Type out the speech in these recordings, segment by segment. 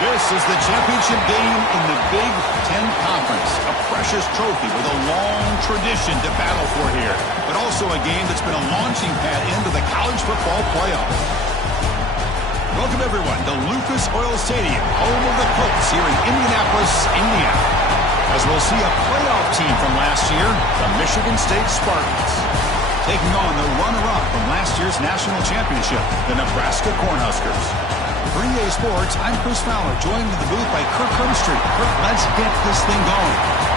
This is the championship game in the Big Ten Conference. A precious trophy with a long tradition to battle for here. But also a game that's been a launching pad into the college football playoff. Welcome, everyone, to Lucas Oil Stadium, home of the Colts here in Indianapolis, Indiana. As we'll see a playoff team from last year, the Michigan State Spartans, taking on the runner-up from last year's national championship, the Nebraska Cornhuskers. For EA Sports, I'm Chris Fowler, joined in the booth by Kirk Herbstreit. Kirk, let's get this thing going.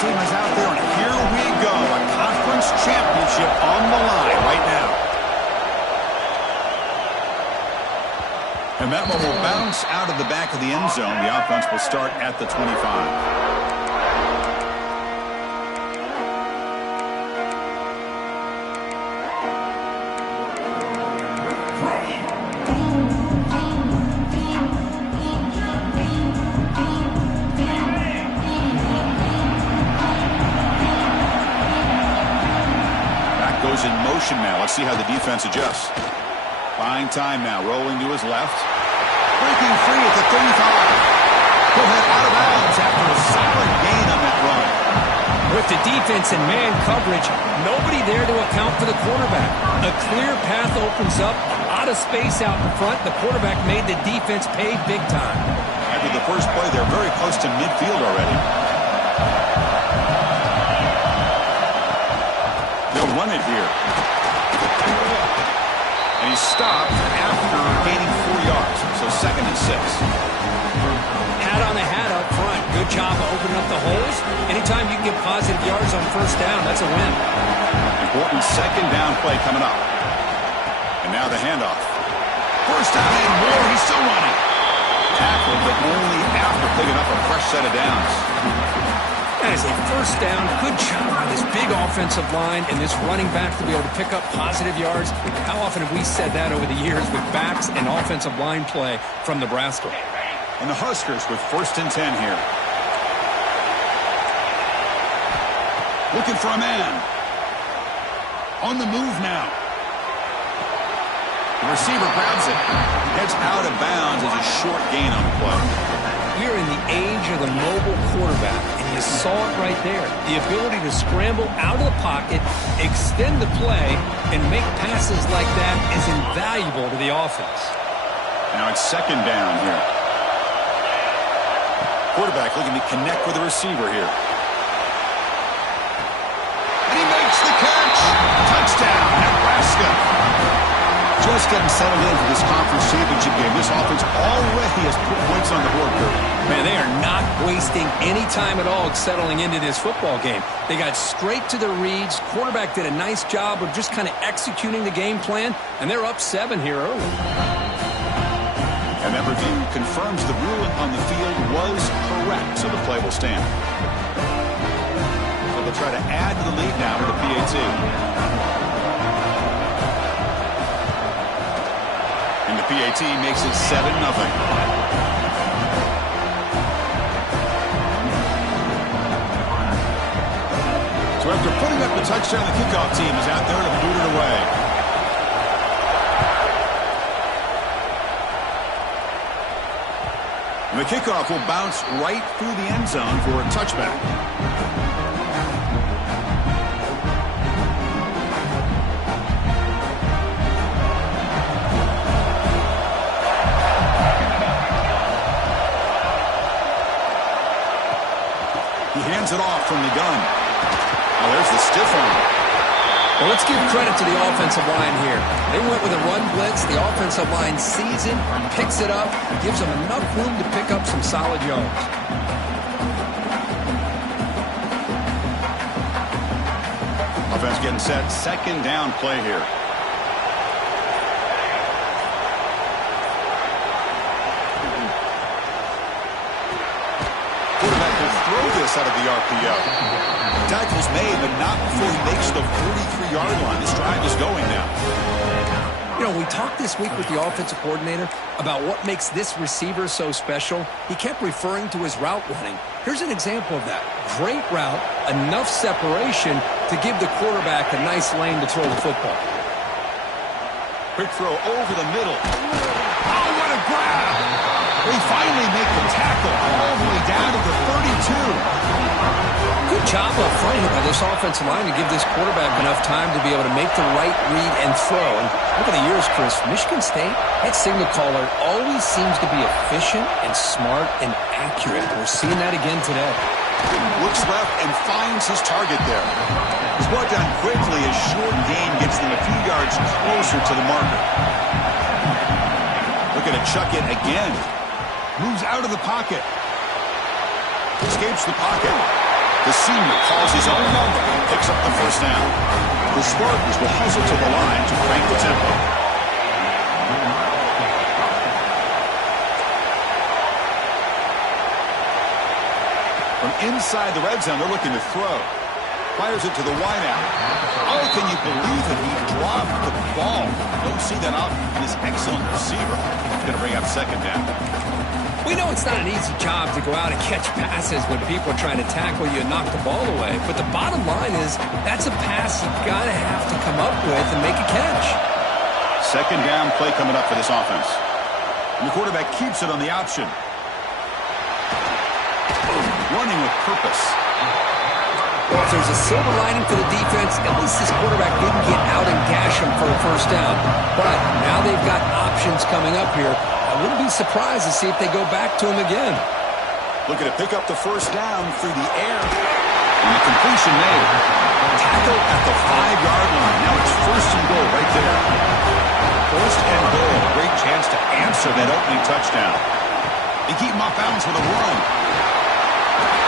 Team is out there, and here we go. A conference championship on the line right now. And that one will bounce out of the back of the end zone. The offense will start at the 25. Goes in motion now. Let's see how the defense adjusts. Buying time now. Rolling to his left. Breaking free at the 35. He'll head out of bounds after a solid gain on that run. With the defense and man coverage, nobody there to account for the quarterback. A clear path opens up. A lot of space out in front. The quarterback made the defense pay big time. After the first play, they're very close to midfield already. They'll run it here. And he's stopped after gaining 4 yards. So 2nd and 6. Hat on the hat up front. Good job of opening up the holes. Anytime you can get positive yards on first down, that's a win. Important 2nd down play coming up. And now the handoff. First down and more. He's still running. Tackled, but only after picking up a fresh set of downs. That is a first down. Good job by this big offensive line and this running back to be able to pick up positive yards. How often have we said that over the years with backs and offensive line play from Nebraska? And the Huskers with 1st and 10 here. Looking for a man. On the move now. The receiver grabs it. Heads out of bounds as a short gain on the play. We're in the age of the mobile quarterback, and you saw it right there. The ability to scramble out of the pocket, extend the play, and make passes like that is invaluable to the offense. Now it's 2nd down here. Quarterback looking to connect with the receiver here. And he makes the catch. Touchdown, Nebraska. Just getting settled in for this conference championship game. This offense already has put points on the board, Kurt. Man, they are not wasting any time at all settling into this football game. They got straight to their reads. Quarterback did a nice job of just kind of executing the game plan, and they're up 7 here early. And that review confirms the ruling on the field was correct, so the play will stand. So they'll try to add to the lead now to the PAT. And the PAT makes it 7-0. So after putting up the touchdown, the kickoff team is out there to boot it away. And the kickoff will bounce right through the end zone for a touchback. Hands it off from the gun. Oh, there's the stiff arm. Well, let's give credit to the offensive line here. They went with a run blitz. The offensive line sees it, picks it up, gives them enough room to pick up some solid yards. Offense getting set. 2nd down play here. Throw this out of the RPO. Tackle's made, but not before he makes the 43-yard line. This drive is going now. You know, we talked this week with the offensive coordinator about what makes this receiver so special. He kept referring to his route running. Here's an example of that. Great route, enough separation to give the quarterback a nice lane to throw the football. Quick throw over the middle. Oh, what a grab! They finally make the tackle all the way down to the 32. Good job up front here by this offensive line to give this quarterback enough time to be able to make the right read and throw. And over the years, Chris, Michigan State, that signal caller always seems to be efficient and smart and accurate. We're seeing that again today. Looks left and finds his target there. He's brought down quickly as short gain gets them a few yards closer to the marker. Looking to chuck it again. Moves out of the pocket. Escapes the pocket. The senior calls his own number and picks up the first down. The Spartans will hustle to the line to crank the tempo. From inside the red zone, they're looking to throw. Fires it to the wideout. Oh, can you believe it? He dropped the ball. Don't see that out in his excellent receiver. He's going to bring up second down. We know it's not an easy job to go out and catch passes when people are trying to tackle you and knock the ball away. But the bottom line is that's a pass you got to have to come up with and make a catch. Second down play coming up for this offense. And the quarterback keeps it on the option. Running with purpose. Well, if there's a silver lining for the defense, at least this quarterback didn't get out and gash him for a first down. But now they've got options coming up here. I wouldn't be surprised to see if they go back to him again. Looking to pick up the first down through the air. And the completion made. Tackle at the 5-yard line. Now it's first and goal right there. First and goal. Great chance to answer that opening touchdown. They keep him off balance with a run.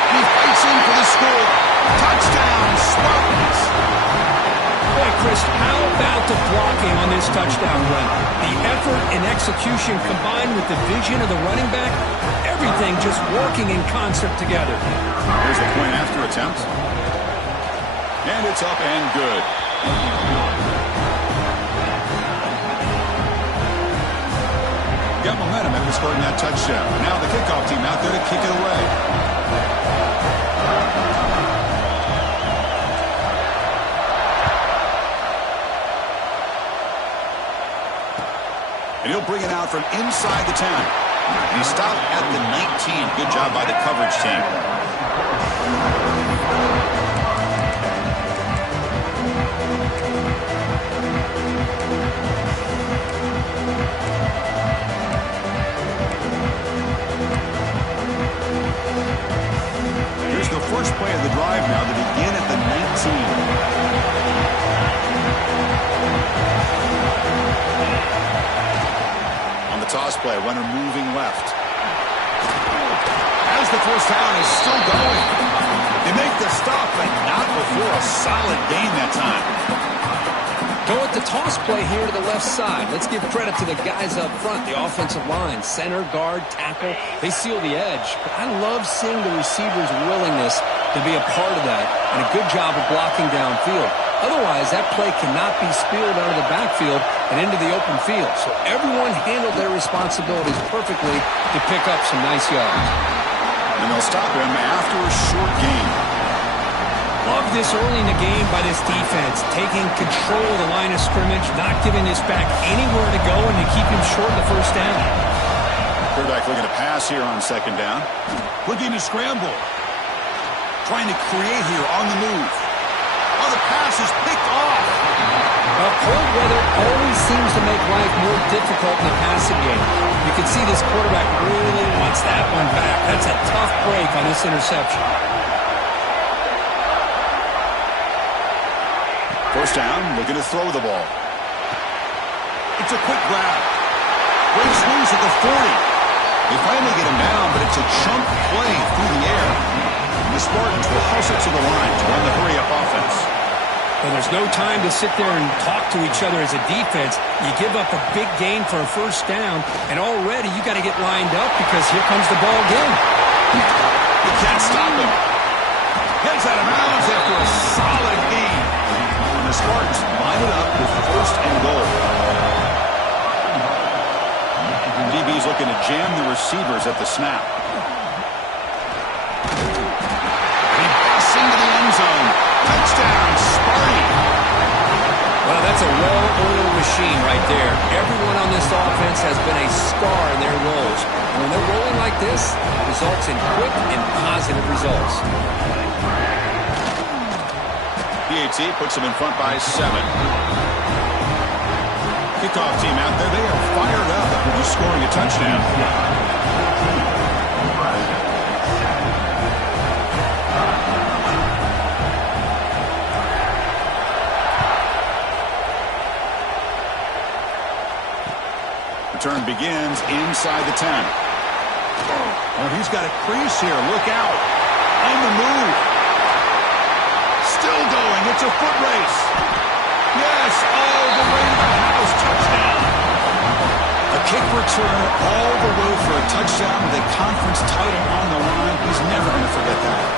And he fights in for the score. Touchdown, Spartans. Boy, Chris, how about the blocking on this touchdown run? The effort and execution combined with the vision of the running back, everything just working in concert together. Here's the point after attempt. And it's up and good. Got momentum after scoring that touchdown. Now the kickoff team out there to kick it away. And he'll bring it out from inside the 10. And he stopped at the 19. Good job by the coverage team. Here's the first play of the drive now to begin at the 19. Toss play, runner moving left. As the first down is still going. They make the stop, but not before a solid gain that time. Go with the toss play here to the left side. Let's give credit to the guys up front, the offensive line, center, guard, tackle. They seal the edge. But I love seeing the receiver's willingness to be a part of that and a good job of blocking downfield. Otherwise, that play cannot be spilled out of the backfield and into the open field. So everyone handled their responsibilities perfectly to pick up some nice yards. And they'll stop him after a short gain. Love this early in the game by this defense, taking control of the line of scrimmage, not giving this back anywhere to go, and to keep him short of the first down. Quarterback looking to pass here on second down. Looking to scramble. Trying to create here on the move. Oh, the pass is picked off. Well, cold weather always seems to make life more difficult in the passing game. You can see this quarterback really wants that one back. That's a tough break on this interception. First down, looking to throw the ball. It's a quick grab. Breaks loose at the 40. They finally get him down, but it's a chunk play through the air. The Spartans will hustle to the line to run the hurry-up offense. Well, there's no time to sit there and talk to each other as a defense. You give up a big gain for a first down, and already you got to get lined up because here comes the ball again. You can't stop him. Heads out of bounds after a solid gain. And the Spartans line it up with first and goal. DB's looking to jam the receivers at the snap. Into the end zone. Touchdown, Sparty. Well, that's a well-oiled machine right there. Everyone on this offense has been a star in their roles. And when they're rolling like this, it results in quick and positive results. PAT puts them in front by 7. Kickoff team out there. They are fired up after just scoring a touchdown. Return begins inside the 10. Oh, he's got a crease here. Look out. On the move. Still going. It's a foot race. Yes. Oh, the way to the house. Touchdown. A kick return all the way for a touchdown with a conference title on the line. He's never going to forget that.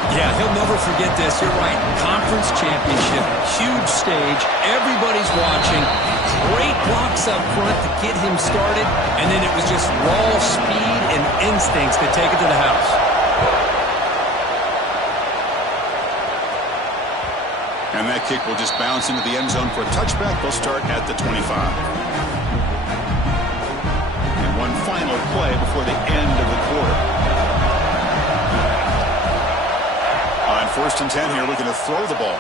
forget this. You're right. Conference championship, huge stage. Everybody's watching. Great blocks up front to get him started, and then it was just raw speed and instincts to take it to the house. And that kick will just bounce into the end zone for a touchback. They'll start at the 25. And one final play before the end of the quarter. On 1st and 10 here, looking to throw the ball.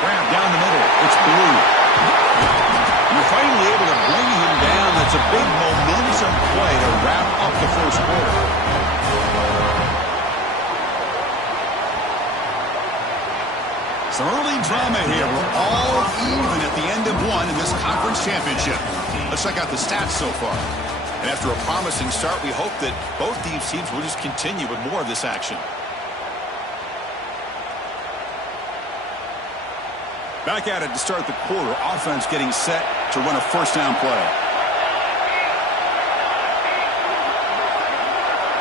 Grab down the middle. It's Blue. You're finally able to bring him down. That's a big momentum play to wrap up the first quarter. Some early drama here. We're all even at the end of one in this conference championship. Let's check out the stats so far. And after a promising start, we hope that both these teams will just continue with more of this action. Back at it to start the quarter. Offense getting set to run a 1st down play.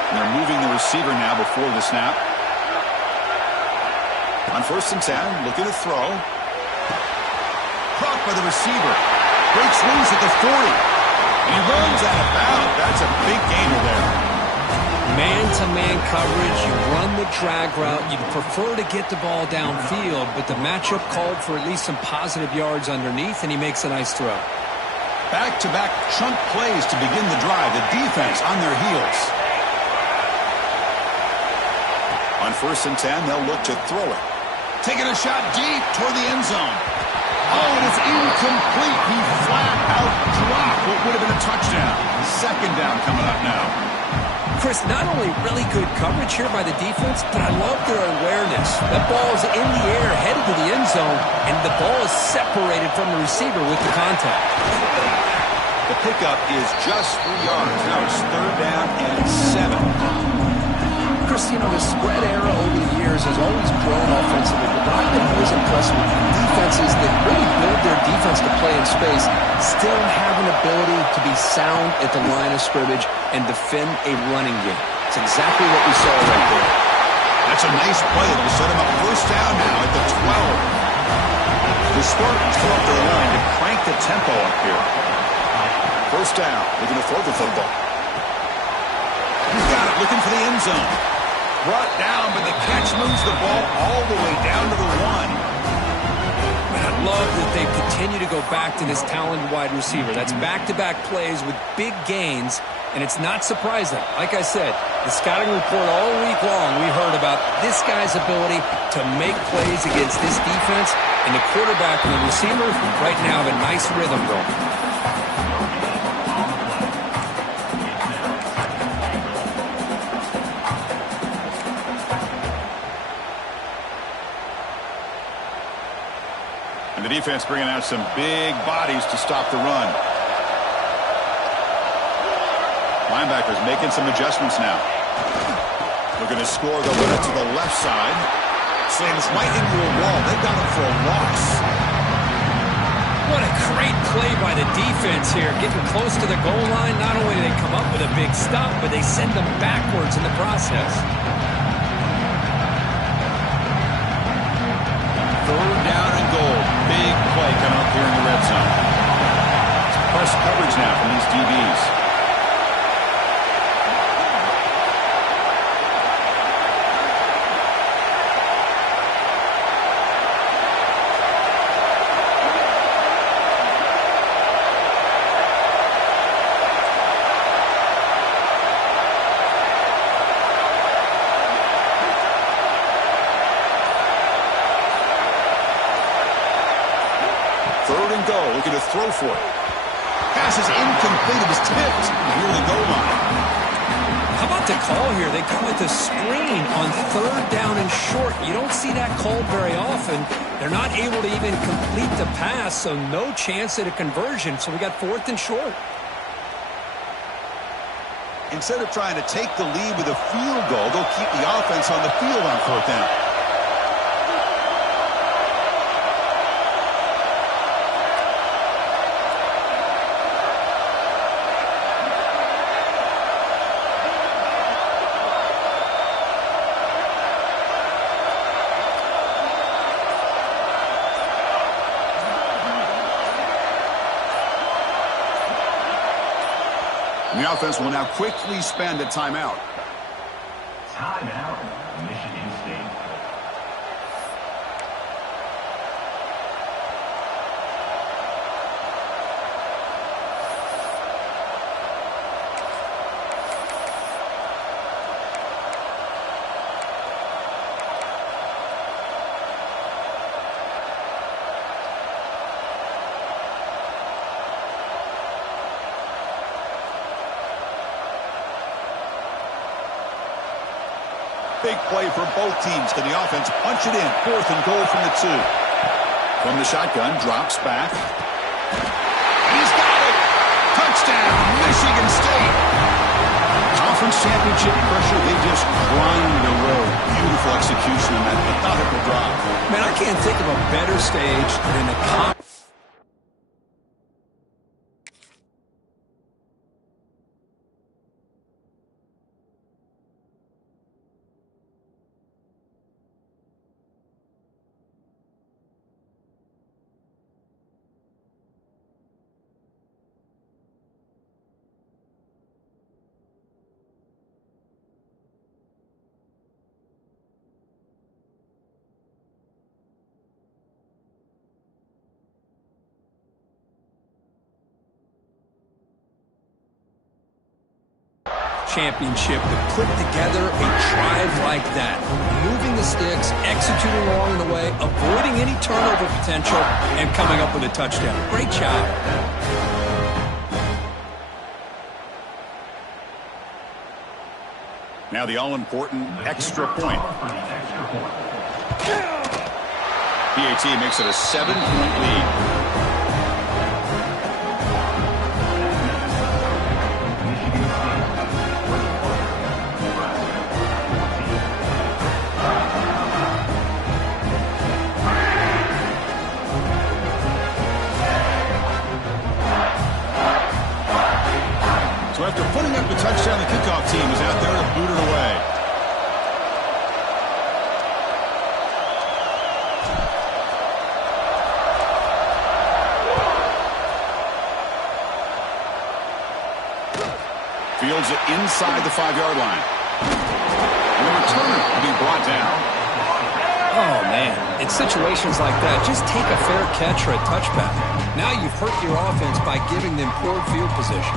And they're moving the receiver now before the snap. On 1st and 10, looking to throw. Caught by the receiver. Great swings at the 40. And he runs out of bounds. That's a big gainer there. Man-to-man coverage, you run the drag route. You'd prefer to get the ball downfield, but the matchup called for at least some positive yards underneath, and he makes a nice throw. Back-to-back chunk plays to begin the drive. The defense on their heels. On 1st and 10, they'll look to throw it. Taking a shot deep toward the end zone. Oh, it is incomplete. He flat out dropped what would have been a touchdown. 2nd down coming up now. Chris, not only really good coverage here by the defense, but I love their awareness. That ball is in the air, headed to the end zone, and the ball is separated from the receiver with the contact. The pickup is just 3 yards. Now it's 3rd down and 7. Chris, you know, the spread era over the years has always grown offensively, but I've been always impressed with defenses that really build their defense to play in space, still have an ability to be sound at the line of scrimmage and defend a running game. It's exactly what we saw right there. That's a nice play. It'll set him up 1st down now at the 12. The Spartans throw up their line to crank the tempo up here. 1st down. They're going to throw the football. He's got it, looking for the end zone. Brought down, but the catch moves the ball all the way down to the 1. I love that they continue to go back to this talented wide receiver. That's back-to-back plays with big gains, and it's not surprising. Like I said, the scouting report all week long, we heard about this guy's ability to make plays against this defense, and the quarterback and the receiver right now have a nice rhythm going. And the defense bringing out some big bodies to stop the run. Linebackers making some adjustments now. Looking to score the winner to the left side. Slams right into a wall. They've got him for a loss. What a great play by the defense here. Getting close to the goal line. Not only do they come up with a big stop, but they send them backwards in the process. 3rd down and goal. Big play coming up here in the red zone. It's press coverage now from these DBs. Looking to throw for it. Pass is incomplete. It was tipped near the goal line. How about the call here? They go with the screen on 3rd down and short. You don't see that called very often. They're not able to even complete the pass, so no chance at a conversion. So we got 4th and short. Instead of trying to take the lead with a field goal, they'll keep the offense on the field on 4th down. the offense will now quickly spend a timeout. Timeout, Michigan State. Big play for both teams. Can the offense punch it in? 4th and goal from the 2. From the shotgun, drops back. He's got it! Touchdown, Michigan State! Conference championship pressure, they just grind away. Beautiful execution on that methodical drop. Man, I can't think of a better stage than the conference. Championship to put together a drive like that. Moving the sticks, executing along the way, avoiding any turnover potential, and coming up with a touchdown. Great job. Now the all-important extra point. PAT makes it a 7-point lead. So after putting up the touchdown, the kickoff team is out there to boot it away. Fields it inside the 5-yard line. And the returner will be brought down. Oh, man. In situations like that, just take a fair catch or a touchback. Now you've hurt your offense by giving them poor field position.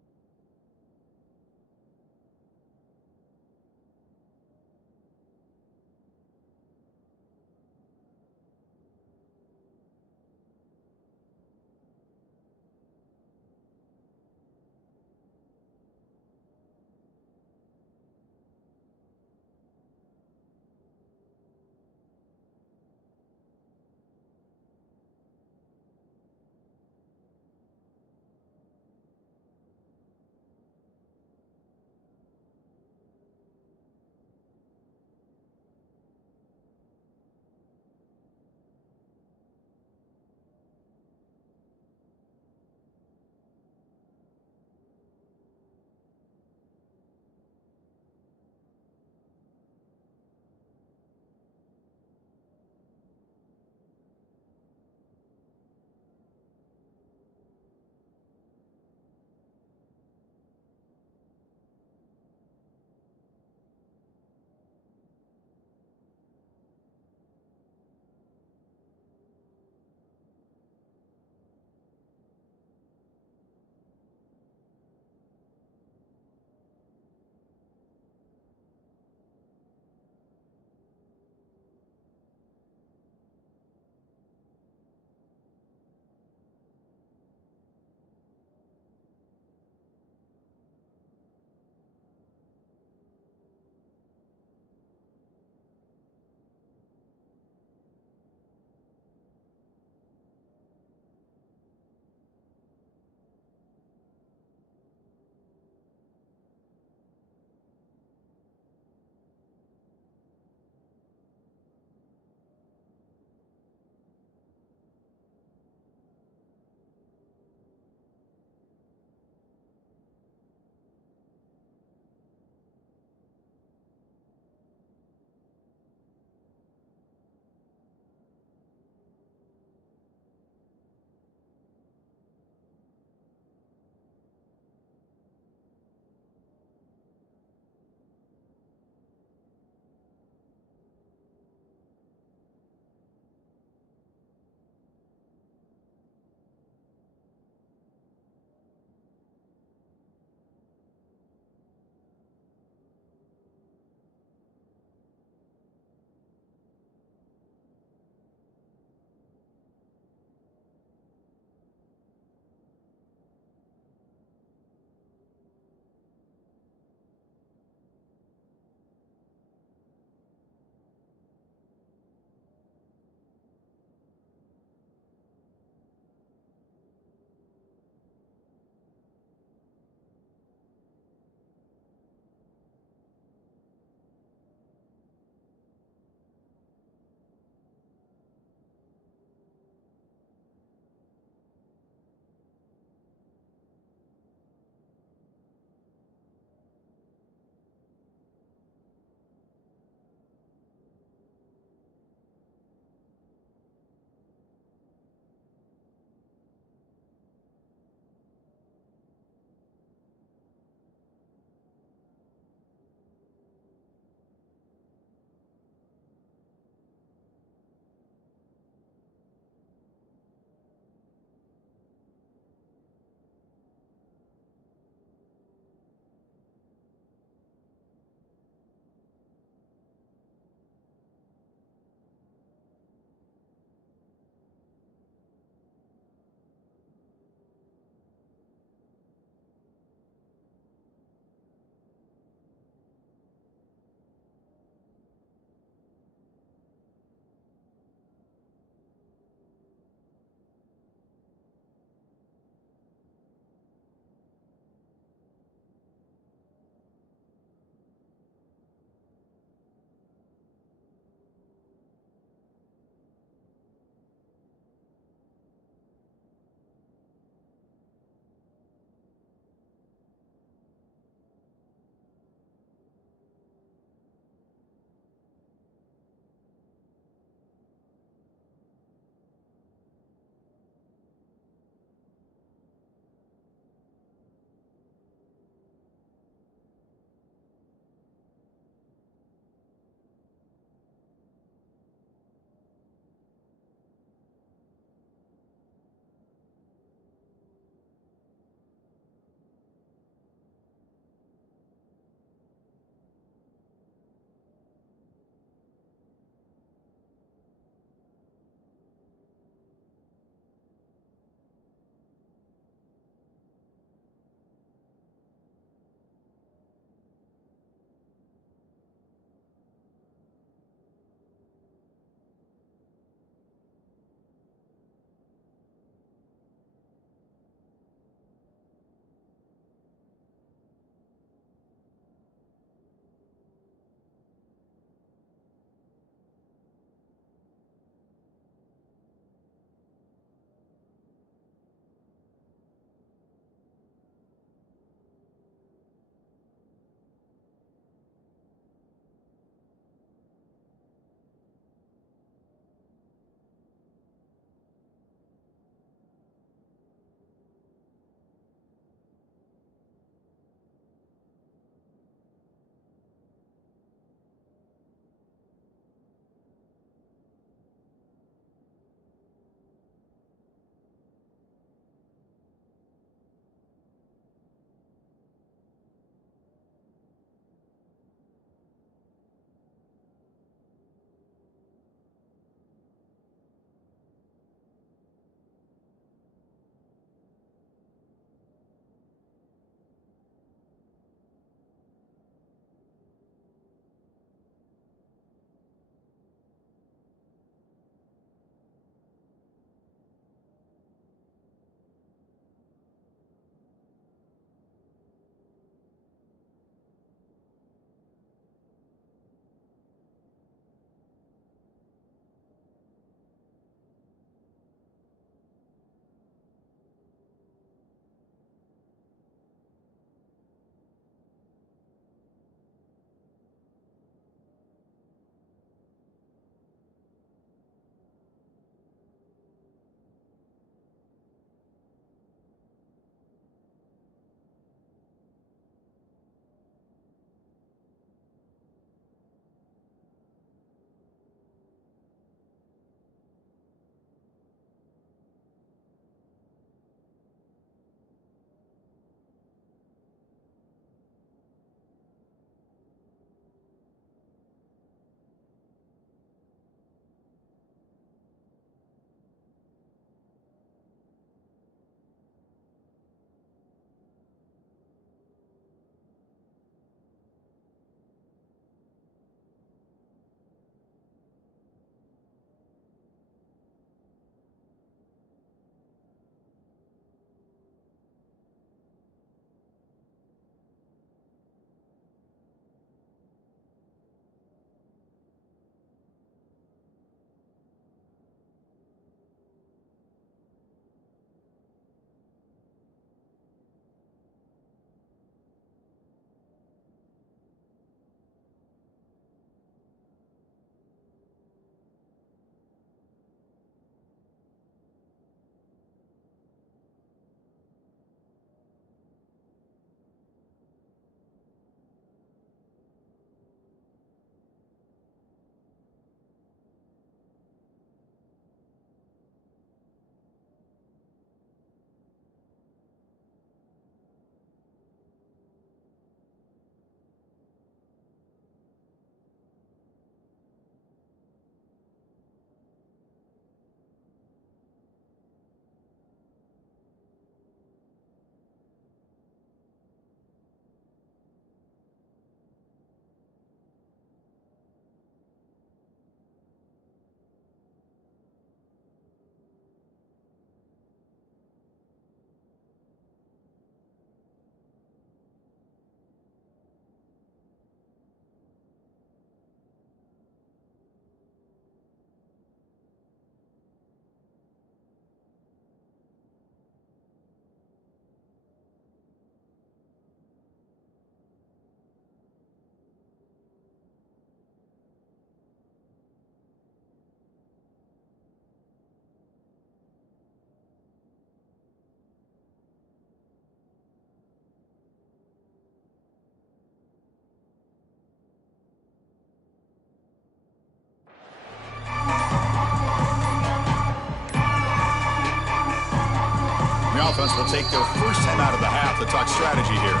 They'll take their first time out of the half to talk strategy here.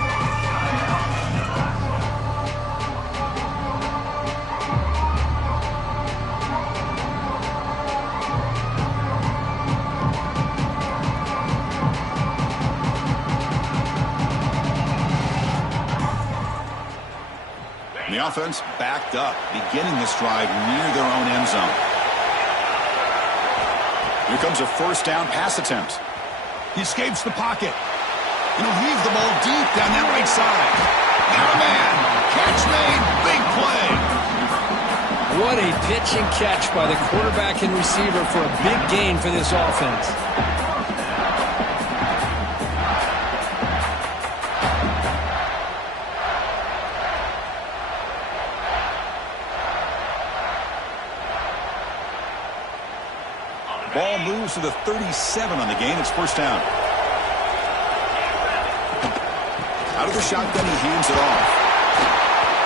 The offense backed up, beginning this drive near their own end zone. Here comes a first down pass attempt. He escapes the pocket. And he'll heave the ball deep down that right side. Got a man. Catch made. Big play. What a pitch and catch by the quarterback and receiver for a big gain for this offense. Ball moves to the 37 on the gain. It's first down. Out of the shotgun, he hands it off.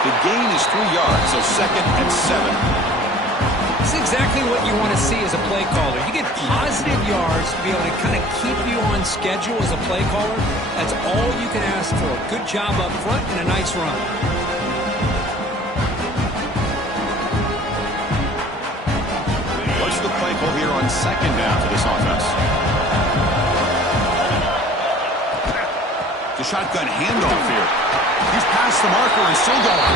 The gain is 3 yards, so 2nd and 7. This is exactly what you want to see as a play caller. You get positive yards to be able to kind of keep you on schedule as a play caller. That's all you can ask for. Good job up front and a nice run. What's the play call here on 2nd down for this offense? The shotgun handoff here. He's past the marker and still going.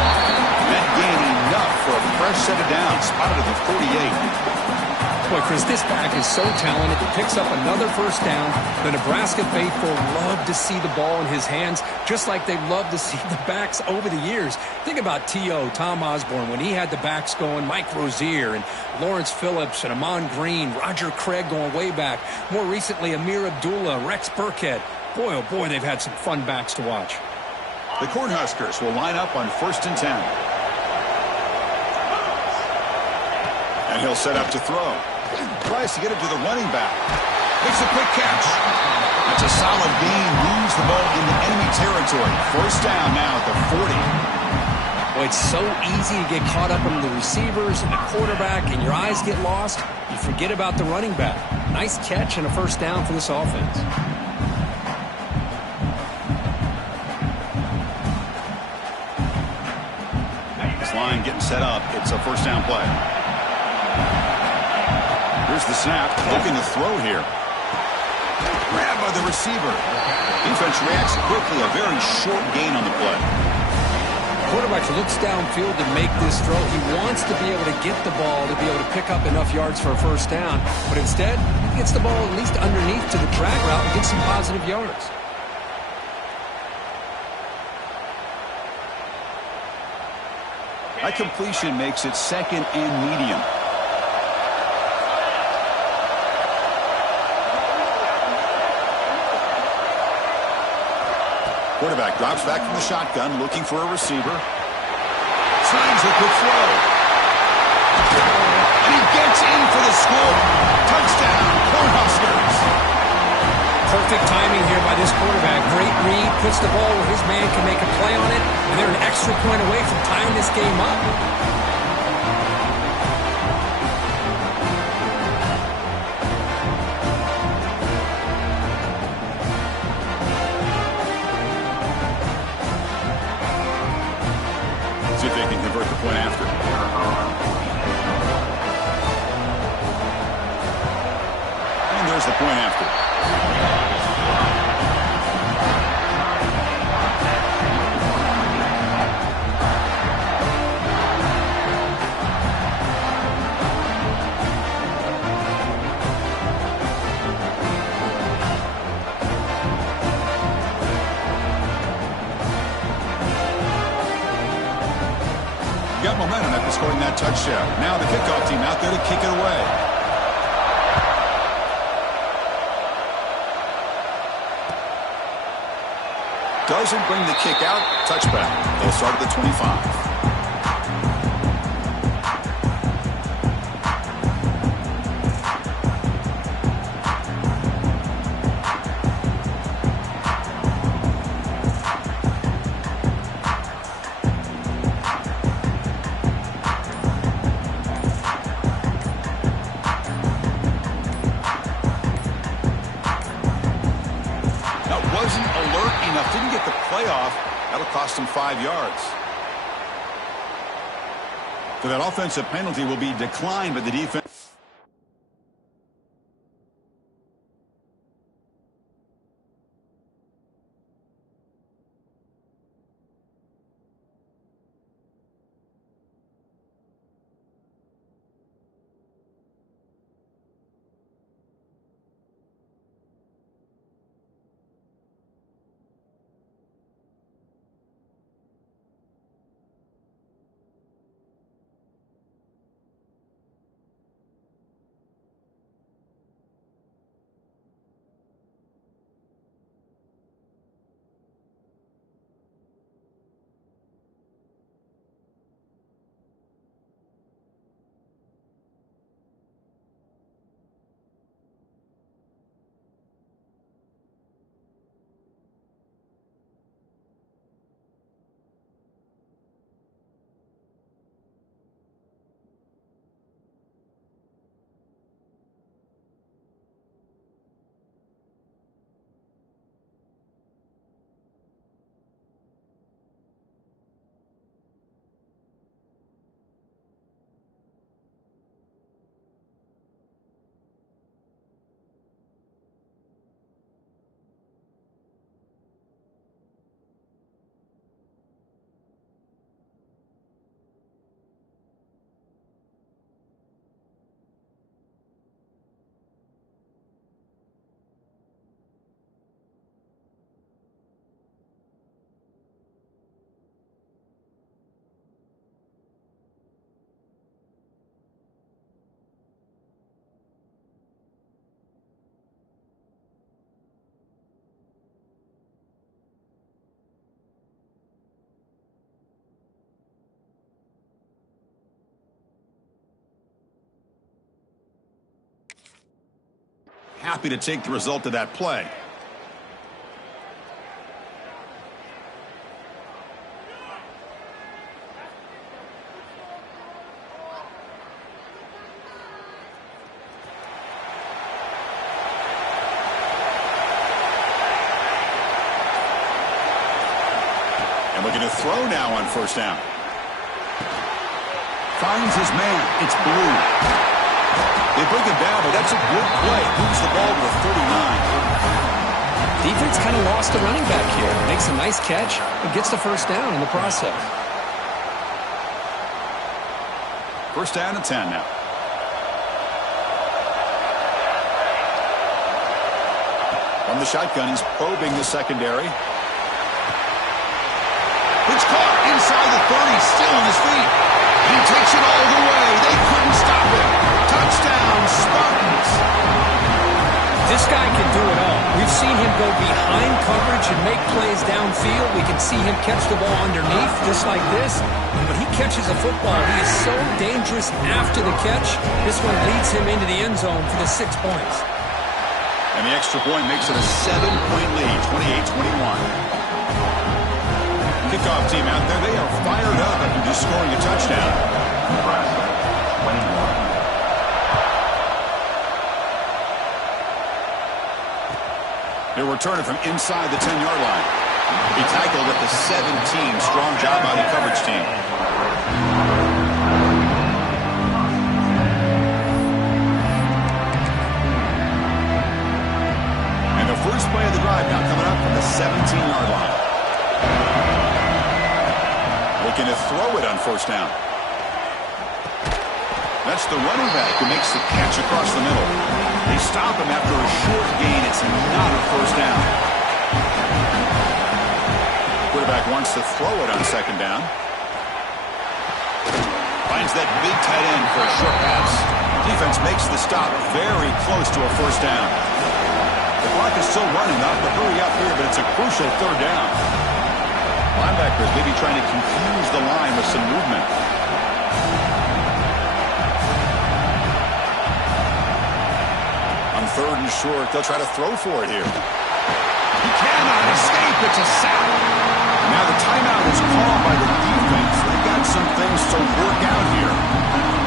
That gain enough for a fresh set of downs. Spotted at the 48. Boy, Chris, this back is so talented. He picks up another first down. The Nebraska faithful love to see the ball in his hands, just like they love to see the backs over the years. Think about T.O., Tom Osborne, when he had the backs going, Mike Rozier and Lawrence Phillips and Amon Green, Roger Craig going way back. More recently, Amir Abdullah, Rex Burkhead. Boy, oh boy, they've had some fun backs to watch. The Cornhuskers will line up on 1st and 10. And he'll set up to throw. Tries to get it to the running back. Makes a quick catch. That's a solid gain. Moves the ball into enemy territory. First down now at the 40. Boy, it's so easy to get caught up in the receivers and the quarterback, and your eyes get lost. You forget about the running back. Nice catch and a first down for this offense. This line getting set up. It's a first down play. Here's the snap. Looking to throw here. Grabbed by the receiver. Defense reacts quickly. A very short gain on the play. Quarterback looks downfield to make this throw. He wants to be able to get the ball to be able to pick up enough yards for a first down. But instead, he gets the ball at least underneath to the drag route and gets some positive yards. That completion makes it 2nd and medium. Quarterback drops back from the shotgun, looking for a receiver. Signs a quick throw. And he gets in for the score. Touchdown, Cornhuskers. Perfect timing here by this quarterback. Great read, puts the ball where his man can make a play on it, and they're an extra point away from tying this game up. See if they can convert the point after. And there's the point after. Got momentum after scoring that touchdown. Now the kickoff team out there to kick it away. Doesn't bring the kick out. Touchback. They'll start at the 25. enough. Didn't get the play off. That'll cost him 5 yards. So that offensive penalty will be declined by the defense. Happy to take the result of that play. And looking to throw now on first down. Finds his man. It's Blue. They bring him down, but that's a good play. Moves the ball to the 39. Defense kind of lost the running back here. Makes a nice catch and gets the first down in the process. First down and 10 now. From the shotgun, he's probing the secondary. It's caught inside the 30, still on his feet. And he takes it all the way. They couldn't stop him. Touchdown, Spartans. This guy can do it all. We've seen him go behind coverage and make plays downfield. We can see him catch the ball underneath, just like this. But he catches a football. He is so dangerous after the catch. This one leads him into the end zone for the 6 points. And the extra point makes it a 7-point lead, 28-21. Kickoff team out there, they are fired up after just scoring a touchdown. They're returning from inside the 10-yard line. He tackled at the 17. Strong job by the coverage team. And the first play of the drive now coming up from the 17-yard line. Looking to throw it on first down. That's the running back who makes the catch across the middle. They stop him after a short gain. It's not a first down. Quarterback wants to throw it on second down. Finds that big tight end for a short pass. Defense makes the stop very close to a first down. The clock is still running. Not to hurry up here, but it's a crucial third down. Linebackers maybe trying to confuse the line with some movement. On third and short, they'll try to throw for it here. He cannot escape. It's a sack. Now the timeout is called by the defense. They've got some things to work out here.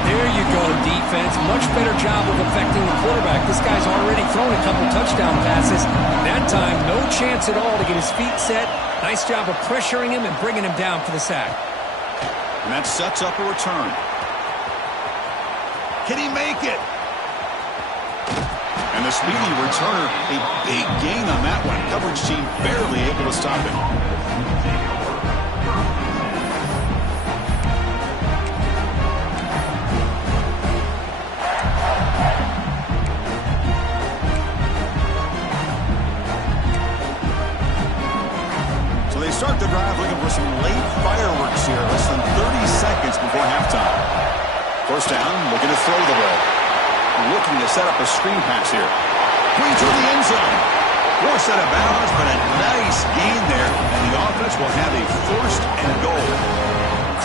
There you go, defense. Much better job of affecting the quarterback. This guy's already thrown a couple touchdown passes. That time, no chance at all to get his feet set. Nice job of pressuring him and bringing him down for the sack. And that sets up a return. Can he make it? And the speedy returner, a big gain on that one. Coverage team barely able to stop him. So they start the drive looking for some late fireworks here. Less than 30 seconds before halftime. First down, looking to throw the ball. Looking to set up a screen pass here. Going to the end zone. Forced out of bounds, but a nice gain there. And the offense will have a first and goal.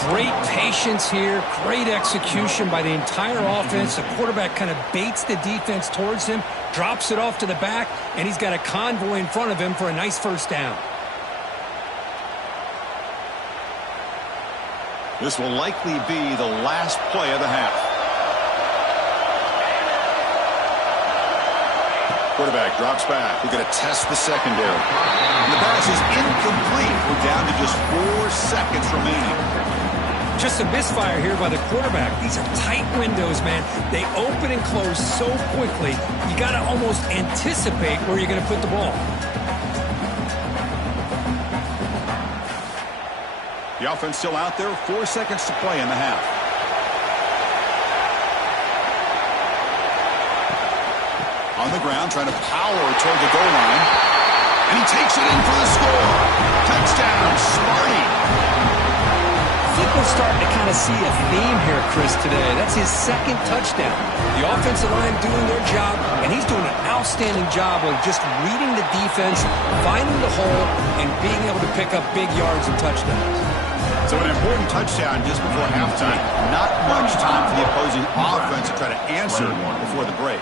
Great patience here. Great execution by the entire offense. The quarterback kind of baits the defense towards him, drops it off to the back, and he's got a convoy in front of him for a nice first down. This will likely be the last play of the half. Quarterback drops back. We're going to test the secondary. And the pass is incomplete. We're down to just 4 seconds remaining. Just a misfire here by the quarterback. These are tight windows, man. They open and close so quickly. You got to almost anticipate where you're going to put the ball. The offense still out there. 4 seconds to play in the half. On the ground, trying to power toward the goal line. And he takes it in for the score. Touchdown, Sparty. I think we're starting to kind of see a theme here, Chris, today. That's his second touchdown. The offensive line doing their job, and he's doing an outstanding job of just reading the defense, finding the hole, and being able to pick up big yards and touchdowns. So an important touchdown just before halftime. Not much time for the opposing offense to try to answer before the break.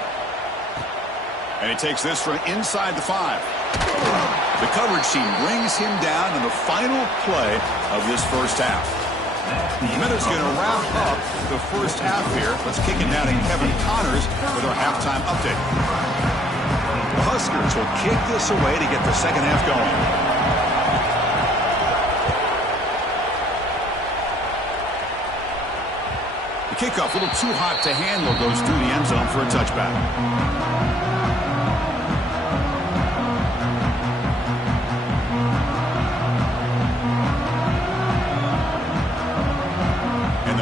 And he takes this from inside the 5. The coverage team brings him down in the final play of this first half. Smithers going to wrap up the first half here. Let's kick it down to Kevin Connors with our halftime update. The Huskers will kick this away to get the second half going. The kickoff, a little too hot to handle, goes through the end zone for a touchback.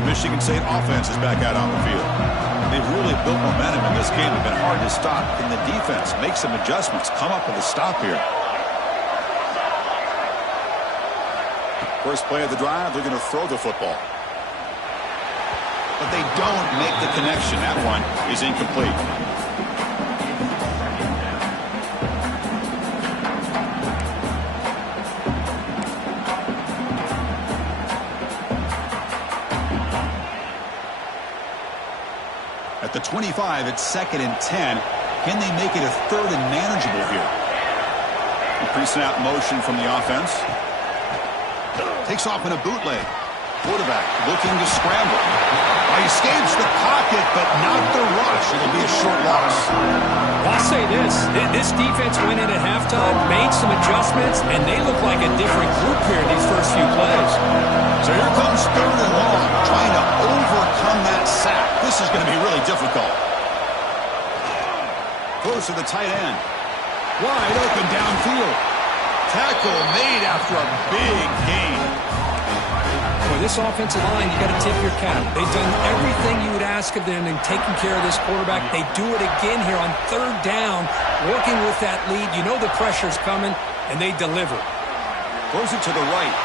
Michigan State offense is back out on the field. They've really built momentum in this game. It's been hard to stop. Can the defense make some adjustments, come up with a stop here? First play of the drive, they're going to throw the football. But they don't make the connection. That one is incomplete. At the 25, it's 2nd and 10. Can they make it a 3rd and manageable here? A pre-snap motion from the offense. Takes off in a bootleg. Quarterback looking to scramble. He escapes the pocket, but not the rush. It'll be a short loss. I'll say this defense went in at halftime, made some adjustments, and they look like a different group here in these first few plays. So here comes 3rd and long, trying to overcome that sack. This is going to be really difficult. Close to the tight end. Wide open downfield. Tackle made after a big gain. Boy, this offensive line, you got to tip your cap. They've done everything you would ask of them in taking care of this quarterback. They do it again here on 3rd down, working with that lead. You know the pressure's coming, and they deliver. Throws it to the right.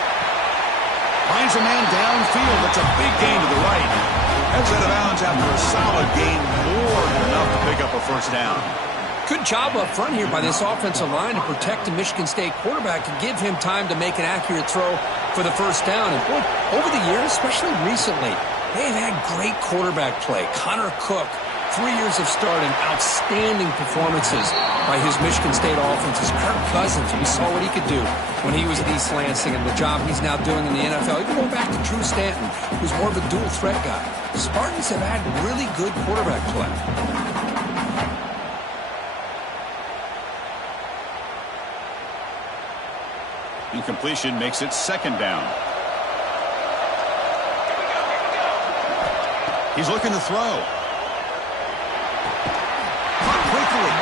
Finds a man downfield. That's a big gain to the right. Heads out of bounds after a solid gain, more than enough to pick up a first down. Good job up front here by this offensive line to protect the Michigan State quarterback to give him time to make an accurate throw for the first down. And boy, over the years, especially recently, they've had great quarterback play. Connor Cook, 3 years of starting outstanding performances by his Michigan State offenses. Kirk Cousins, we saw what he could do when he was at East Lansing and the job he's now doing in the NFL. Even going back to Drew Stanton, who's more of a dual threat guy. Spartans have had really good quarterback play. Incompletion makes it second down. He's looking to throw. Caught quickly.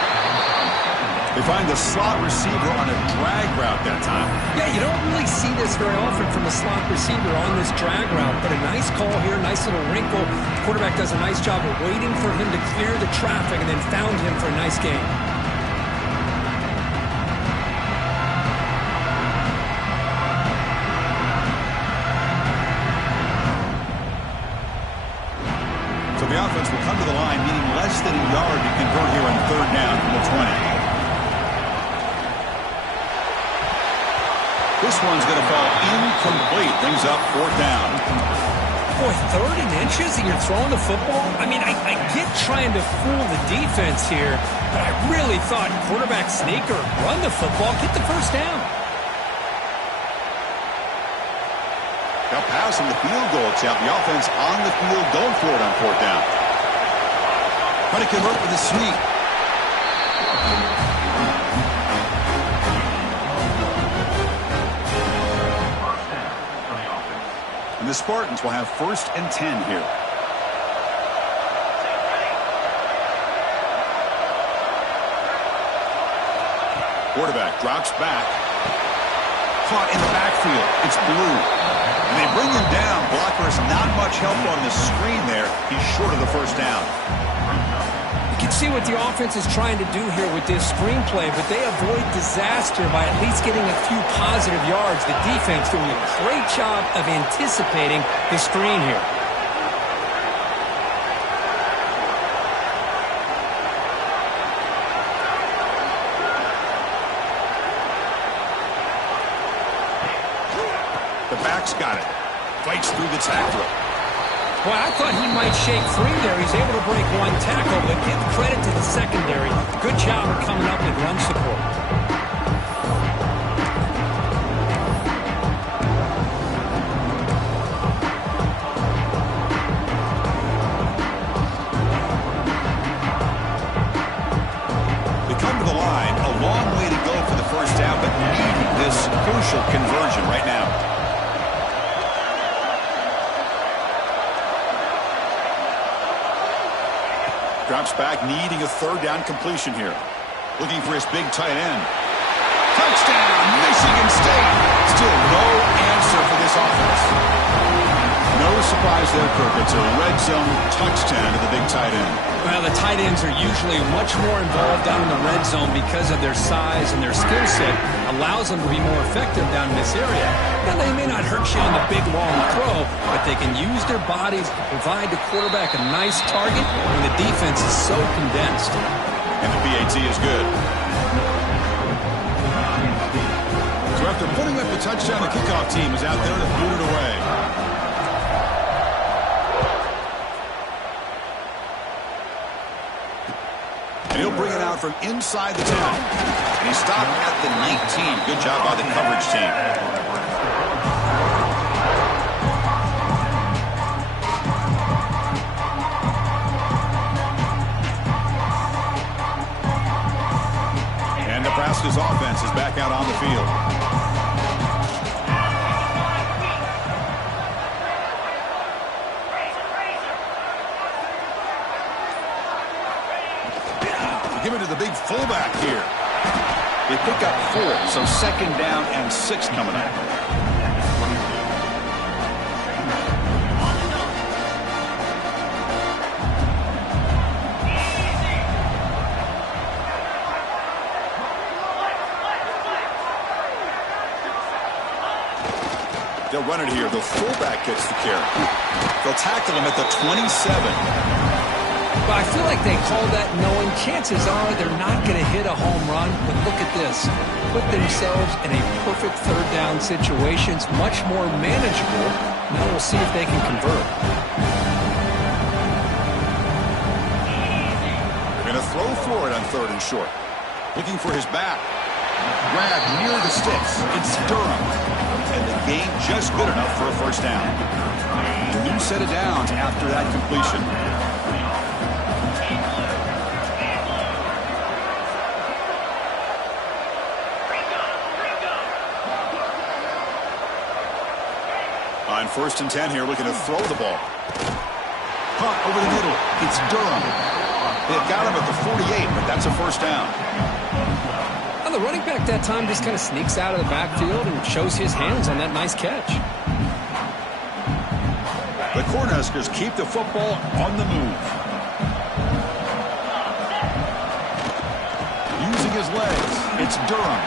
They find the slot receiver on a drag route that time. Yeah, you don't really see this very often from a slot receiver on this drag route, but a nice call here, nice little wrinkle. The quarterback does a nice job of waiting for him to clear the traffic and then found him for a nice gain. So the offense will come to the line, needing less than a yard to convert here on third down from the 20. This one's going to fall incomplete. Brings up fourth down. Boy, 3rd and inches and you're throwing the football? I mean, I get trying to fool the defense here, but I really thought quarterback sneaker, run the football, get the first down. Got pass on the field goal attempt. The offense on the field going for it on fourth down. Trying to convert with a sweep. And the Spartans will have 1st and 10 here. Quarterback drops back. Caught in the backfield. It's Blue. And they bring him down. Blockers not much help on the screen there. He's short of the first down. You can see what the offense is trying to do here with this screenplay, but they avoid disaster by at least getting a few positive yards. The defense doing a great job of anticipating the screen here. The back's got it. Fights through the tackle. Boy, I thought he might shake free there. He's able to break one tackle, but give credit to the secondary. Good job of coming up with run support. They come to the line. A long way to go for the first down, but needing this crucial conversion right now. Drops back, needing a third down completion here. Looking for his big tight end. Touchdown, Michigan State. Still no answer for this offense. No surprise there, Kirk. It's a red zone touchdown to the big tight end. Well, the tight ends are usually much more involved down in the red zone because of their size and their skill set. Allows them to be more effective down in this area. Now, they may not hurt you on the big, long throw, but they can use their bodies to provide the quarterback a nice target when the defense is so condensed. And the PAT is good. So after putting up the touchdown, the kickoff team is out there to boot it away. And he'll bring it out from inside the 10. And he stopped at the 19. Good job by the coverage team. And Nebraska's offense is back out on the field. Give it to the big fullback here. They pick up 4, so second down and 6 coming up. They'll run it here. The fullback gets the carry. They'll tackle him at the 27. But I feel like they call that knowing chances are they're not going to hit a home run. But look at this. Put themselves in a perfect third down situation. It's much more manageable. Now we'll see if they can convert. throw for it on 3rd and short. Looking for his back. Grab near the sticks. It's Durham. And the gain just good enough for a first down. A new set of downs after that completion. On 1st and 10 here, looking to throw the ball. Punt over the middle. It's Durham. They've got him at the 48, but that's a first down. And the running back that time just kind of sneaks out of the backfield and shows his hands on that nice catch. The Cornhuskers keep the football on the move. Using his legs, it's Durham.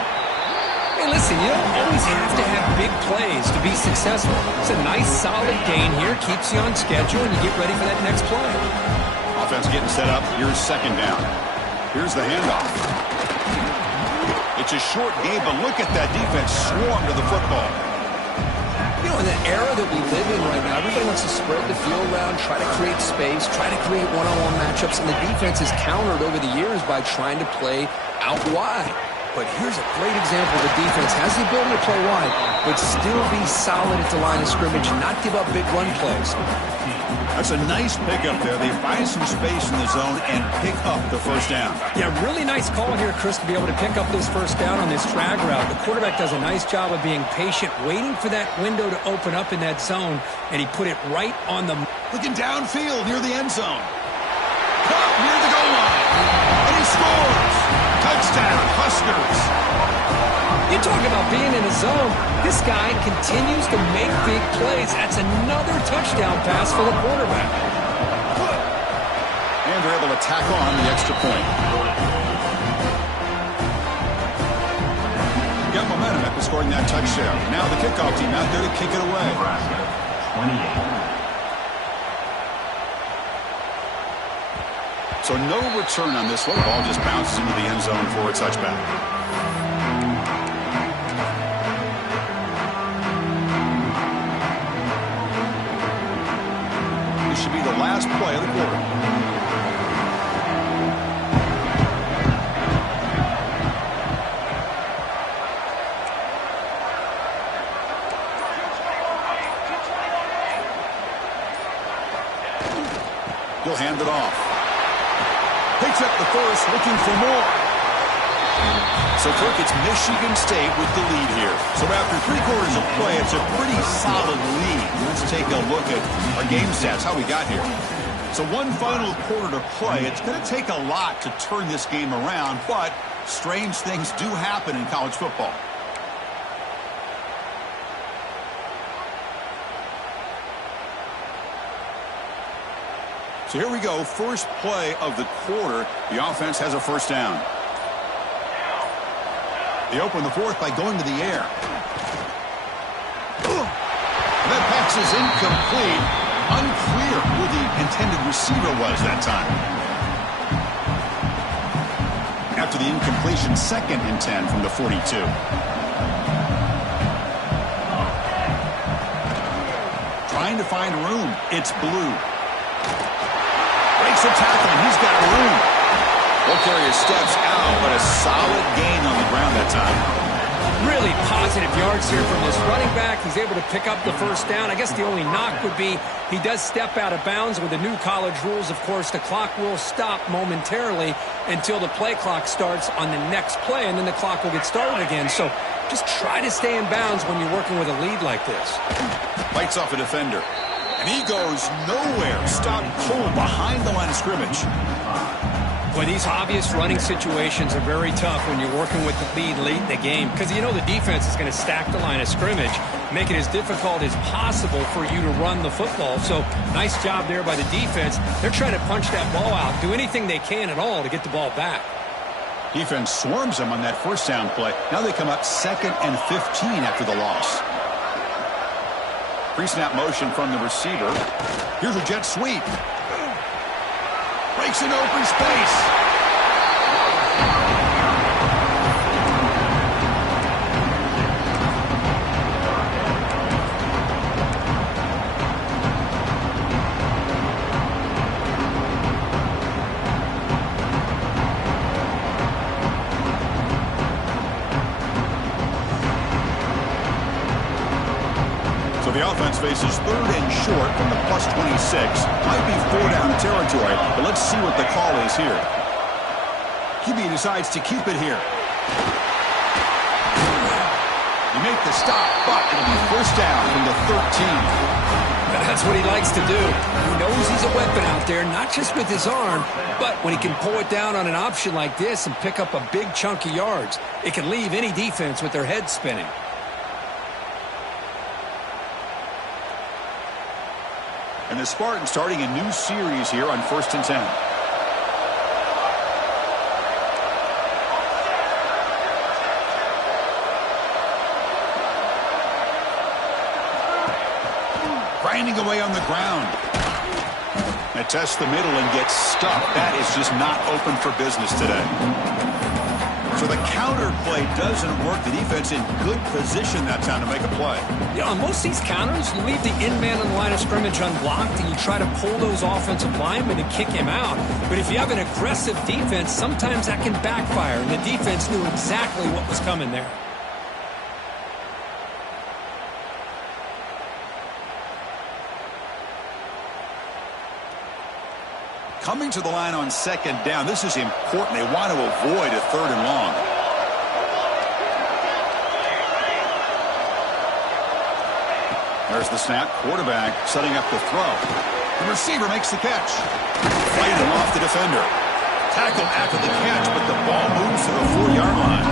Hey, listen, you don't always have to have big plays to be successful. It's a nice, solid gain here. Keeps you on schedule, and you get ready for that next play. Offense getting set up. Here's 2nd down. Here's the handoff. It's a short game, but look at that defense swarm to the football. You know, in the era that we live in right now, everybody wants to spread the field around, try to create space, try to create one-on-one matchups, and the defense is countered over the years by trying to play out wide. But here's a great example. The defense has the ability to play wide, but still be solid at the line of scrimmage and not give up big run plays. That's a nice pickup there. They find some space in the zone and pick up the first down. Yeah, really nice call here, Chris, to be able to pick up this first down on this drag route. The quarterback does a nice job of being patient, waiting for that window to open up in that zone, and he put it right on the... Looking downfield near the end zone. Caught near the goal line. And he scores. Touchdown, Huskers. You talk about being in a zone. This guy continues to make big plays. That's another touchdown pass for the quarterback. And they're able to tack on the extra point. Got momentum after scoring that touchdown. Now the kickoff team out there to kick it away. 28. So no return on this one. Ball just bounces into the end zone for a touchback. This should be the last play of the quarter. He'll hand it off. Picks up the first, looking for more. So, Kirk, it's Michigan State with the lead here. So after 3 quarters of play, it's a pretty solid lead. Let's take a look at our game stats, how we got here. So one final quarter to play. It's going to take a lot to turn this game around, but strange things do happen in college football. So here we go, first play of the quarter. The offense has a first down. They open the 4th by going to the air. That pass is incomplete. Unclear who the intended receiver was that time. After the incompletion, 2nd and 10 from the 42. Trying to find room. It's Blue. Breaks the tackle, and he's got room. Ball carrier steps out, but a solid gain on the ground that time. Really positive yards here from this running back. He's able to pick up the first down. I guess the only knock would be he does step out of bounds. With the new college rules, of course, the clock will stop momentarily until the play clock starts on the next play, and then the clock will get started again. So just try to stay in bounds when you're working with a lead like this. Bites off a defender. And he goes nowhere. Stopped cold behind the line of scrimmage. Well, these obvious running situations are very tough when you're working with the lead late in the game, because you know the defense is going to stack the line of scrimmage, make it as difficult as possible for you to run the football. So nice job there by the defense. They're trying to punch that ball out, do anything they can at all to get the ball back. Defense swarms them on that first down play. Now they come up 2nd and 15 after the loss. Pre-snap motion from the receiver. Here's a jet sweep. Breaks into open space. So the offense faces 3rd and short from the +26. Might be 4-down territory, but let's see what the call is here. QB decides to keep it here. You make the stop, but it'll be 1st down from the 13. That's what he likes to do. He knows he's a weapon out there, not just with his arm, but when he can pull it down on an option like this and pick up a big chunk of yards, it can leave any defense with their head spinning. And the Spartans starting a new series here on 1st and 10. Grinding away on the ground. That tests the middle and gets stuck. That is just not open for business today. So the counter play doesn't work. The defense in good position that time to make a play. Yeah, on most of these counters, you leave the in-man on the line of scrimmage unblocked and you try to pull those offensive linemen and kick him out. But if you have an aggressive defense, sometimes that can backfire, and the defense knew exactly what was coming there. Coming to the line on 2nd down. This is important. They want to avoid a 3rd and long. There's the snap. Quarterback setting up the throw. The receiver makes the catch. Fighting off the defender. Tackled after the catch, but the ball moves to the 4-yard line.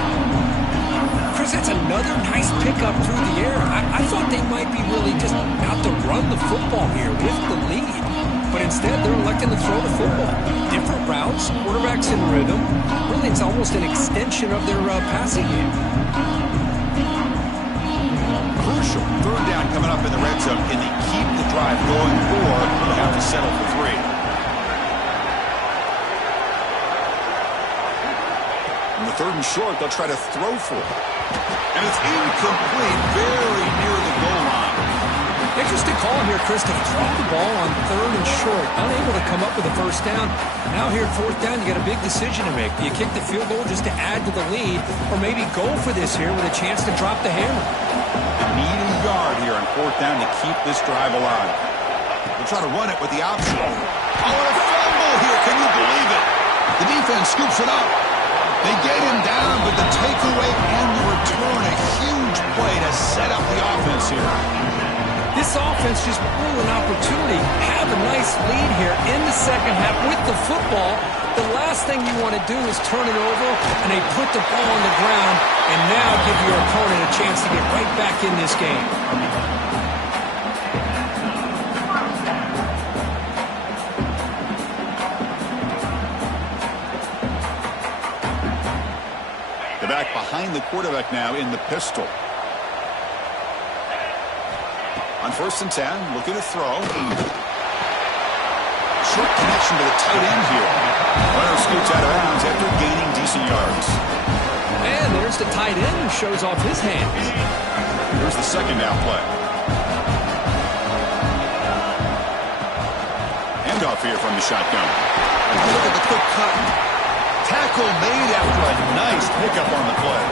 Chris, that's another nice pickup through the air. I thought they might be really just out to run the football here with the lead. But instead, they're electing to throw the football. Different routes, quarterbacks in rhythm. Really, it's almost an extension of their passing game. Crucial 3rd down coming up in the red zone. Can they keep the drive going, or they have to settle for 3? On the 3rd and short, they'll try to throw for it. And it's incomplete, very near the goal line. Interesting call here, Chris, to throw the ball on 3rd and short. Unable to come up with a 1st down. Now here at 4th down, you got a big decision to make. Do you kick the field goal just to add to the lead, or maybe go for this here with a chance to drop the hammer? They need a yard here on 4th down to keep this drive alive. They'll try to run it with the option. Oh, a fumble here. Can you believe it? The defense scoops it up. They get him down, but the takeaway and the return, a huge play to set up the offense here. This offense just blew an opportunity. Have a nice lead here in the 2nd half with the football. The last thing you want to do is turn it over, and they put the ball on the ground and now give your opponent a chance to get right back in this game. The back behind the quarterback now in the pistol. On 1st and 10, looking to throw. Short connection to the tight end here. Runner scoots out of bounds after gaining decent yards. And there's the tight end who shows off his hands. Here's the 2nd down play. Handoff here from the shotgun. Look at the quick cut. Tackle made after a nice pickup on the play.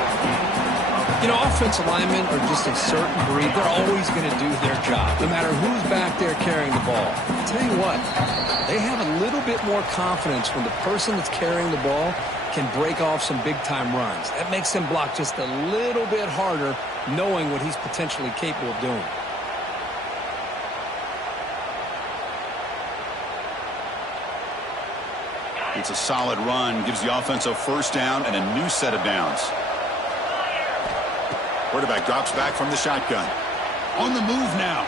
You know, offensive linemen are just a certain breed. They're always going to do their job, no matter who's back there carrying the ball. I'll tell you what, they have a little bit more confidence when the person that's carrying the ball can break off some big-time runs. That makes them block just a little bit harder, knowing what he's potentially capable of doing. It's a solid run, gives the offense a 1st down and a new set of downs. Quarterback drops back from the shotgun. On the move now.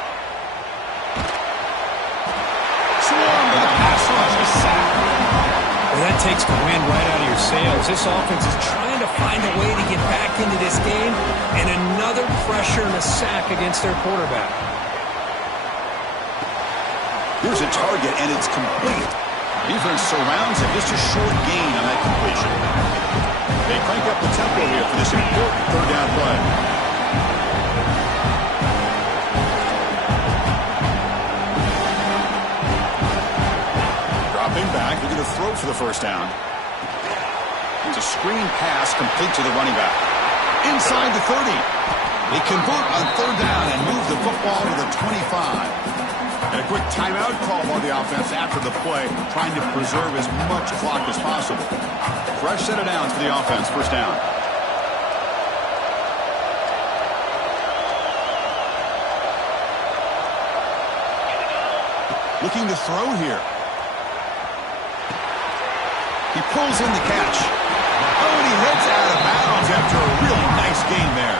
Swarm with a pass rush, a sack. Well, that takes the wind right out of your sails. This offense is trying to find a way to get back into this game, and another pressure and a sack against their quarterback. Here's a target, and it's complete. Defense surrounds him. Just a short gain on that completion. They crank up the tempo here for this important 3rd down play. Dropping back, looking to throw for the 1st down. It's a screen pass complete to the running back. Inside the 30. They convert on third down and move the football to the 25. And a quick timeout call by the offense after the play, trying to preserve as much clock as possible. Fresh set of downs for the offense, first down. Looking to throw here. He pulls in the catch. Oh, and he heads out of bounds after a really nice gain there.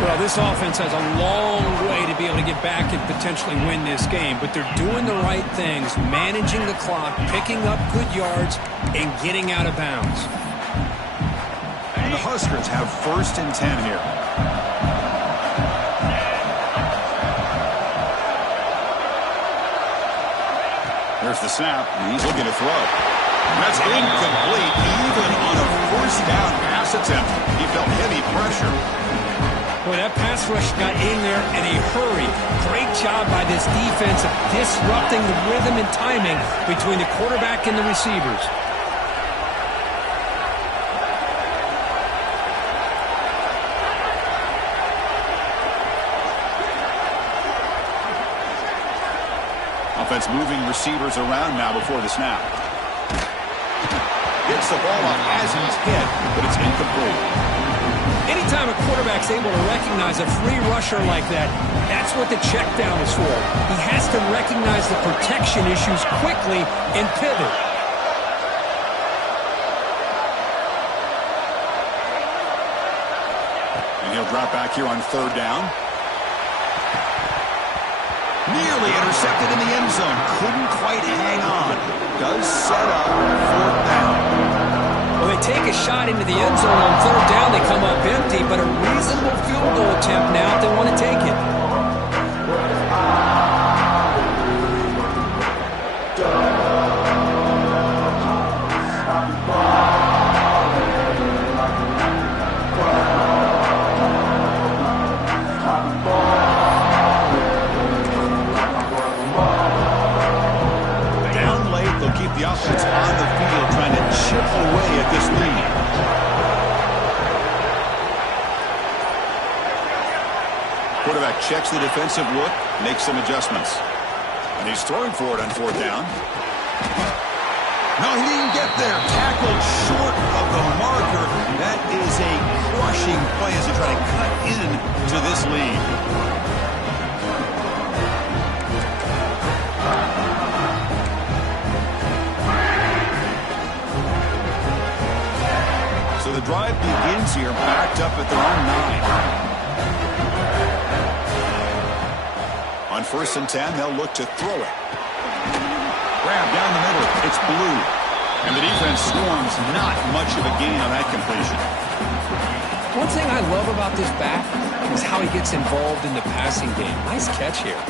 Well, this offense has a long way to be able to get back and potentially win this game, but they're doing the right things, managing the clock, picking up good yards, and getting out of bounds. And the Huskers have first and 10 here. There's the snap, and he's looking to throw. That's incomplete, even on a first down pass attempt. He felt heavy pressure. Boy, that pass rush got in there in a hurry. Great job by this defense of disrupting the rhythm and timing between the quarterback and the receivers. Offense moving receivers around now before the snap. Gets the ball up as he's hit, but it's incomplete. Anytime a quarterback's able to recognize a free rusher like that, that's what the check down is for. He has to recognize the protection issues quickly and pivot. And he'll drop back here on third down. Nearly intercepted in the end zone. Couldn't quite hang on. Does set up fourth down. Well, they take a shot into the end zone on third down. They come up empty, but a reasonable field goal attempt now if they want to take it. Down late, they'll keep the offense on the field, trying to chip away at this lead. Quarterback checks the defensive look, makes some adjustments. And he's throwing for it on fourth down. No, he didn't get there. Tackled short of the marker. That is a crushing play as they try to cut in to this lead. So the drive begins here, backed up at their own 9. On first and 10, they'll look to throw it. Grab down the middle. It's Blue. And the defense swarms. Not much of a gain on that completion. One thing I love about this back is how he gets involved in the passing game. Nice catch here.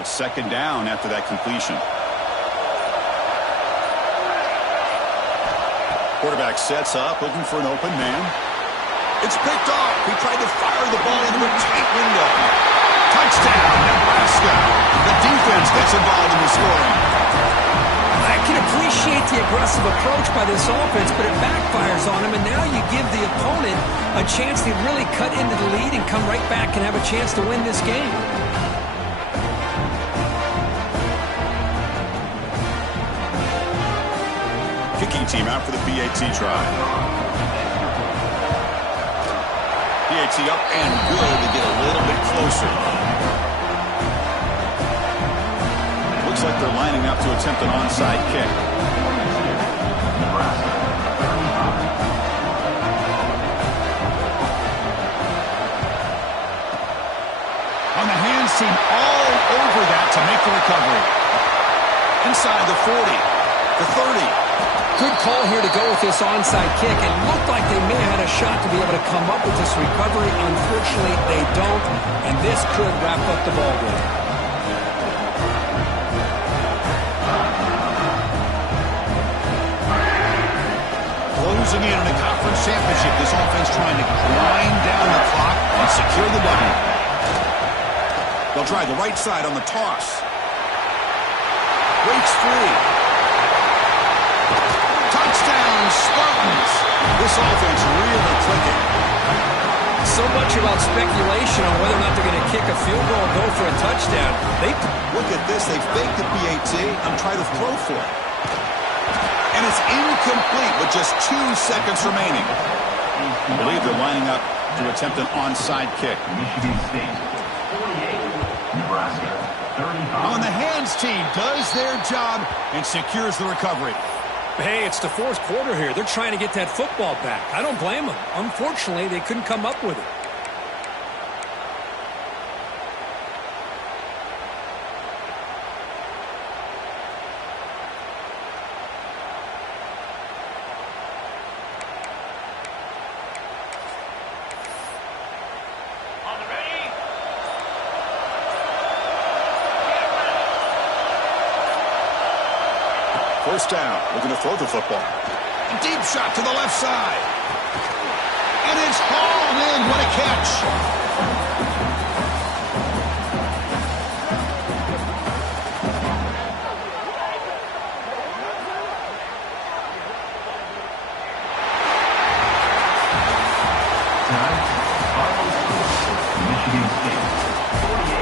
A second down after that completion. Quarterback sets up, looking for an open man. It's picked off. He tried to fire the ball into a tight window. Touchdown, Nebraska. The defense gets involved in the scoring. I can appreciate the aggressive approach by this offense, but it backfires on him, and now you give the opponent a chance to really cut into the lead and come right back and have a chance to win this game. Kicking team out for the PAT try. PAT up and good to get a little bit closer. Looks like they're lining up to attempt an onside kick. On the hands team all over that to make the recovery. Inside the 40, the 30. Good call here to go with this onside kick. It looked like they may have had a shot to be able to come up with this recovery. Unfortunately, they don't, and this could wrap up the ball game. Closing in on a conference championship, this offense trying to grind down the clock and secure the W. They'll try the right side on the toss. breaks free. Touchdown, Spartans. This offense really clicking. So much about speculation on whether or not they're going to kick a field goal and go for a touchdown. Look at this. They faked the PAT and try to throw for it. And it's incomplete with just 2 seconds remaining. I believe they're lining up to attempt an onside kick. Michigan State, 48, Nebraska, 35. On the hands team does their job and secures the recovery. Hey, it's the fourth quarter here. They're trying to get that football back. I don't blame them. Unfortunately, they couldn't come up with it. First down, looking to throw the football. Deep shot to the left side. And it's hauled in. What a catch. Michigan State, 48.